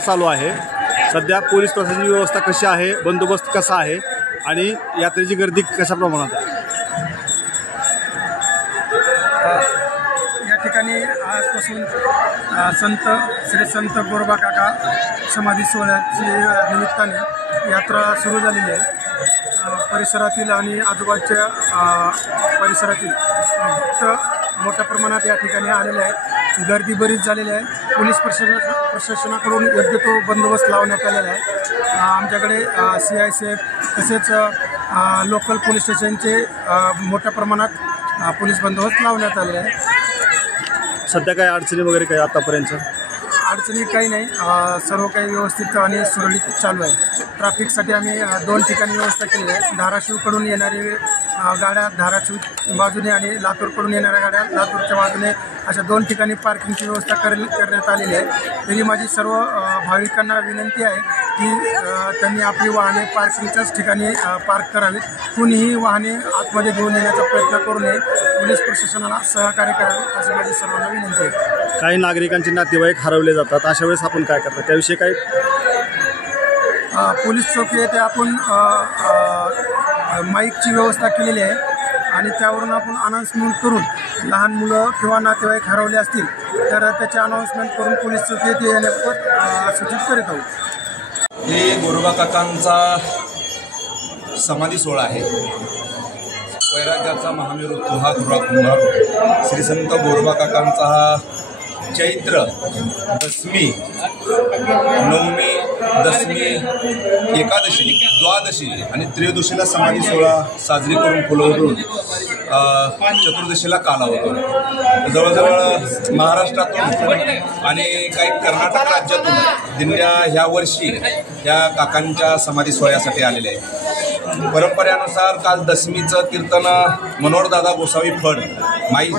चालू आहे सध्या पोलीस प्रशासनाची व्यवस्था कशी आहे, बंदोबस्त कसा आहे आणि यात्रेची गर्दी कशा प्रमाणात आहे? या ठिकाणी आजपासून श्री संत गोरोबा काका समाधी सोहळ्याची निमित्ताने यात्रा सुरू झालेली आहे। परिसरातील आणि आजूबाजूच्या परिसरातील भक्त मोठ्या प्रमाणात या ठिकाणी आलेले आहेत। गर्दी बरीच झालेली आहे। पोलीस प्रशासनाकडून योग्य तो बंदोबस्त लावण्यात आलेला आहे। आमच्याकडे CICF तसेच लोकल पोलीस स्टेशनचे मोठ्या प्रमाणात पोलीस बंदोबस्त लावण्यात आलेला आहे। सध्या काही अडचणी वगैरे काही आतापर्यंत? अडचणी काही नाही, सर्व काही व्यवस्थित आणि सुरळीत चालू आहे। ट्रॅफिकसाठी आम्ही 2 ठिकाणी व्यवस्था केली आहे। धाराशिवकडून येणारी गाड्या धाराशिव बाजूने आणि लातूरकडून येणाऱ्या गाड्या लातूरच्या बाजूने अशा 2 ठिकाणी पार्किंगची व्यवस्था करण्यात आलेली आहे। तरी माझी सर्व भाविकांना विनंती आहे की त्यांनी आपली वाहने पार्किंगच्याच ठिकाणी पार्क करावीत। कुणीही वाहने आतमध्ये घेऊन येण्याचा प्रयत्न करू नये। पोलीस प्रशासनाला सहकार्य करावे अशी माझी सर्वांना विनंती आहे। काही नागरिकांचे नातेवाईक हरवले जातात, अशा वेळेस आपण काय करतो त्याविषयी काही? पोलीस चौकी येथे आपण माईकची व्यवस्था केलेली आहे आणि त्यावरून आपण अनाउन्समेंट करून लहान मुलं किंवा नातेवाईक हरवले असतील तर त्याचे अनाउन्समेंट करून पोलीस चौकी येथे येण्याबाबत सूचित करीत आहोत। हे गोरोबा काकांचा समाधी सोहळा आहे। वैराग्याचा महामेरू हा कुंभार श्री संत गोरोबा काकांचा हा चैत्र दशमी, नवमी, दशमी, एकादशी, द्वादशी आणि त्रयोदशीला समाधी सोहळा साजरी करून फुलं उधळून चतुर्दशीला काला होतो। जवळजवळ महाराष्ट्रातून आणि काही कर्नाटक राज्यातून दिंड्या ह्या वर्षी या काकांच्या समाधी सोहळ्यासाठी आलेले आहेत। परंपरेनुसार काल दशमीचं कीर्तन मनोहरदादा गोसावी फड माई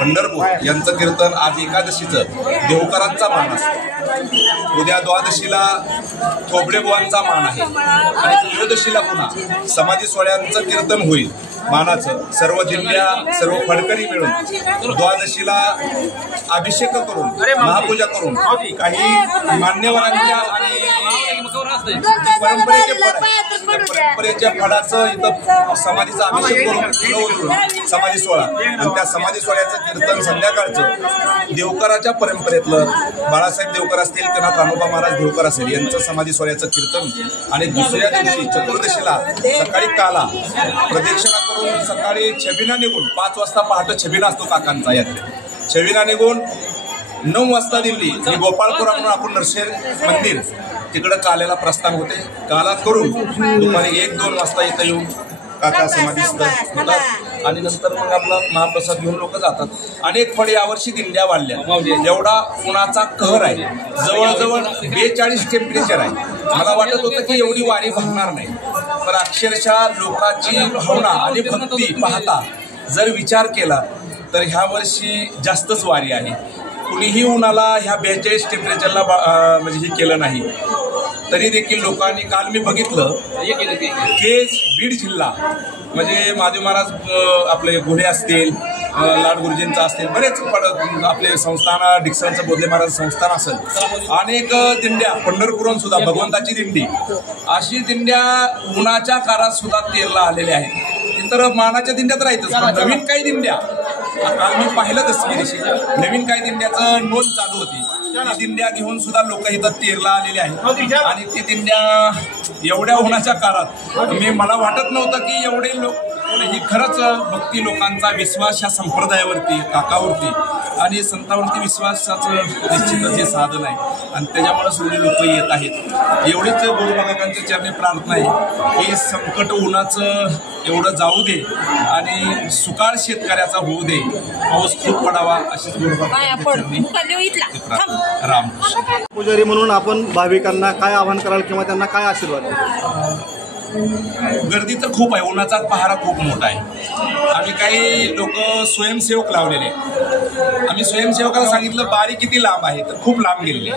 पंढरपूर यांचं कीर्तन, आज एकादशीचं देवकरांचा मान असतो, उद्या द्वादशीला थोबडेबुवांचा मान आहे आणि त्रयोदशीला पुन्हा समाधी सोहळ्यांचं कीर्तन होईल मानाचं। सर्व दिंड्या सर्व फडकरी मिळून द्वादशीला अभिषेक करून महापूजा करून काही मान्यवरांच्या आणि परंपरेच्या फडाचं इथं समाधीचा अभिषेक करून समाधी सोहळा आणि त्या समाधी सोहळ्याचं कीर्तन संध्याकाळचं देवकराच्या परंपरेतलं बाळासाहेब देवकर असतील किंवा कान्होबा महाराज देवकर असेल यांचं समाधी सोहळ्याचं कीर्तन आणि दुसऱ्या दिवशी चतुर्दशीला सकाळी काला प्रदक्षिणा करून सकाळी छबिना निघून 5 वाजता पहाटे छबिना असतो काकांचा यात्रेत। छबिना निघून 9 वाजता दिल्ली आणि गोपाळपुरा म्हणून आपण नरसेर मंदिर तिकडं काल्याला प्रस्थान होते। काला करून दुपारी 1-2 वाजता इथं येऊन काका समाधीस्थ होतात आणि नंतर मग आपला महाप्रसाद घेऊन लोक जातात। अनेक फळे यावर्षी दिंड्या वाढल्या, एवढा उन्हाचा कहर आहे, जवळजवळ 42 टेम्परेचर आहे। मला वाटत होतं की एवढी वारी भरणार नाही, तर अक्षरशः लोकांची भावना आणि भक्ती पाहता जर विचार केला तर ह्या वर्षी जास्तच वारी आहे. कुणीही उन्हाला ह्या 42 टेम्परेचरला म्हणजे हे केलं नाही. तरी देखील लोकांनी, काल मी बघितलं केज बीड जिल्हा म्हणजे महादेव महाराज आपले घोडे असतील, लाड गुरुजींचा असतील, बरेच आपले संस्थान डिक्सनचं बोधले महाराज संस्थान असेल, अनेक दिंड्या, पंढरपूरहून सुद्धा भगवंताची दिंडी, अशी दिंड्या उन्हाच्या काळात सुद्धा तेरला आलेल्या आहेत. तर मानाच्या दिंड्यात राहतच, नवीन काही दिंड्या काल मी पाहिलं दसमी दिवशी नवीन काही दिंड्याचं नोंद चालू होती. ती दिंड्या घेऊन सुद्धा लोक इथं तेरला आलेले आहेत. आणि ती दिंड्या एवढ्या उन्हाच्या काळात मला वाटत नव्हतं की एवढे लोक, ही खरंच भक्ती, लोकांचा विश्वास ह्या संप्रदायावरती, काकावरती आणि संतांवरती विश्वासाचं निश्चितच हे साधन आहे. आणि त्याच्यामुळे सगळे लोक येत आहेत. एवढीच गोरबाकाकांच्या चरणी प्रार्थना आहे की संकट उन्हाचं एवढं जाऊ दे आणि सुकाळ शेतकऱ्याचा होऊ दे, पाऊस खूप पडावा अशीच गोरबाकाकांच्या चरणी रामकृष्ण. पुजारी म्हणून आपण भाविकांना काय आवाहन कराल किंवा त्यांना काय आशीर्वाद द्याल? गर्दी तर खूप आहे, उन्हाचा पहारा खूप मोठा आहे. आम्ही काही लोक स्वयंसेवक लावलेले, आम्ही स्वयंसेवकाला सांगितलं बारी किती लांब आहे, तर खूप लांब गेलेले.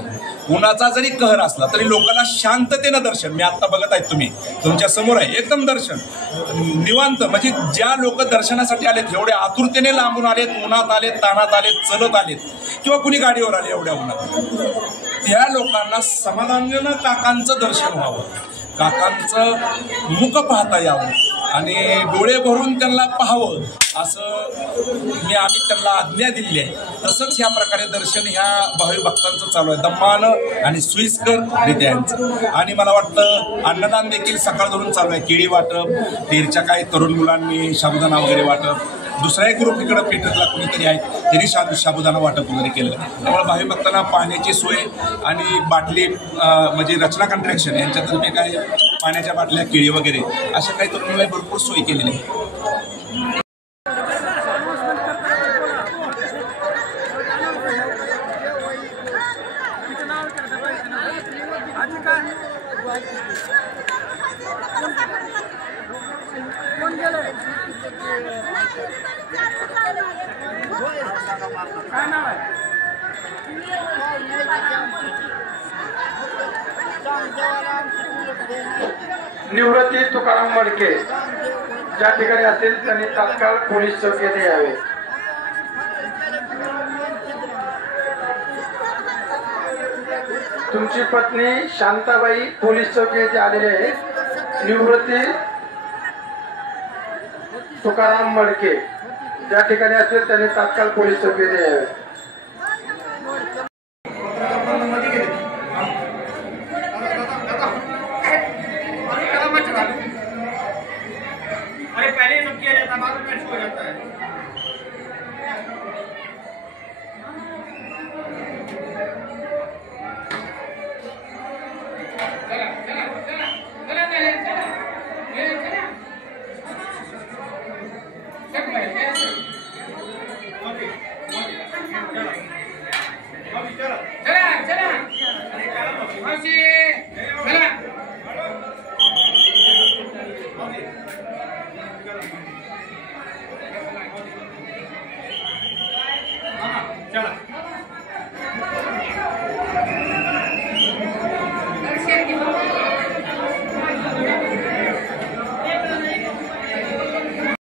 उन्हाचा जरी कहर असला तरी लोकांना शांततेनं दर्शन, मी आता बघत आहे तुम्ही तुमच्या समोर आहे, एकदम दर्शन निवांत. म्हणजे ज्या लोक दर्शनासाठी आलेत, एवढ्या आतुरतेने लांबून आलेत, उन्हात आलेत, तानात आलेत, चलत आलेत किंवा कुणी गाडीवर आले एवढ्या उन्हात, त्या लोकांना समाधानानं काकांचं दर्शन व्हावं, काकांचं मुख पाहता यावं आणि डोळे भरून त्यांना पाहावं असं आम्ही त्यांना आज्ञा दिली आहे. तसंच ह्या प्रकारे दर्शन ह्या भावी भक्तांचं चालू आहे, दम्मानं आणि सोयीस्कररित्या यांचं. आणि मला वाटतं अन्नदान देखील सकाळ धरून चालू आहे. केळी वाटप, तेरच्या काही तरुण मुलांनी साबुदाणा वगैरे वाटप, दुसरा एक ग्रुप इकडं पेटरला कोणीतरी आहेत त्यांनी साबुदाणा वाटप वगैरे केलं. त्यामुळे भावी भक्तांना पाण्याची सोय आणि बाटली म्हणजे रचना कॉन्ट्रॅक्शन यांच्यातर्फे काय पाण्याच्या बाटल्या, केळी वगैरे अशा काही तरुणांना भरपूर सोय केलेली आहे. निवृत्ती तुकाराम मडके ज्या ठिकाणी असेल त्यांनी तात्काळ पोलीस चौकी येथे यावे. तुमची पत्नी शांताबाई पोलीस चौकी येथे आलेली आहे. निवृत्ती तुकाराम मडके ज्या ठिकाणी असेल त्यांनी तात्काळ पोलीस चौकी येथे यावे. अरे पहले सब किया जाता, बाद में हो जाता है.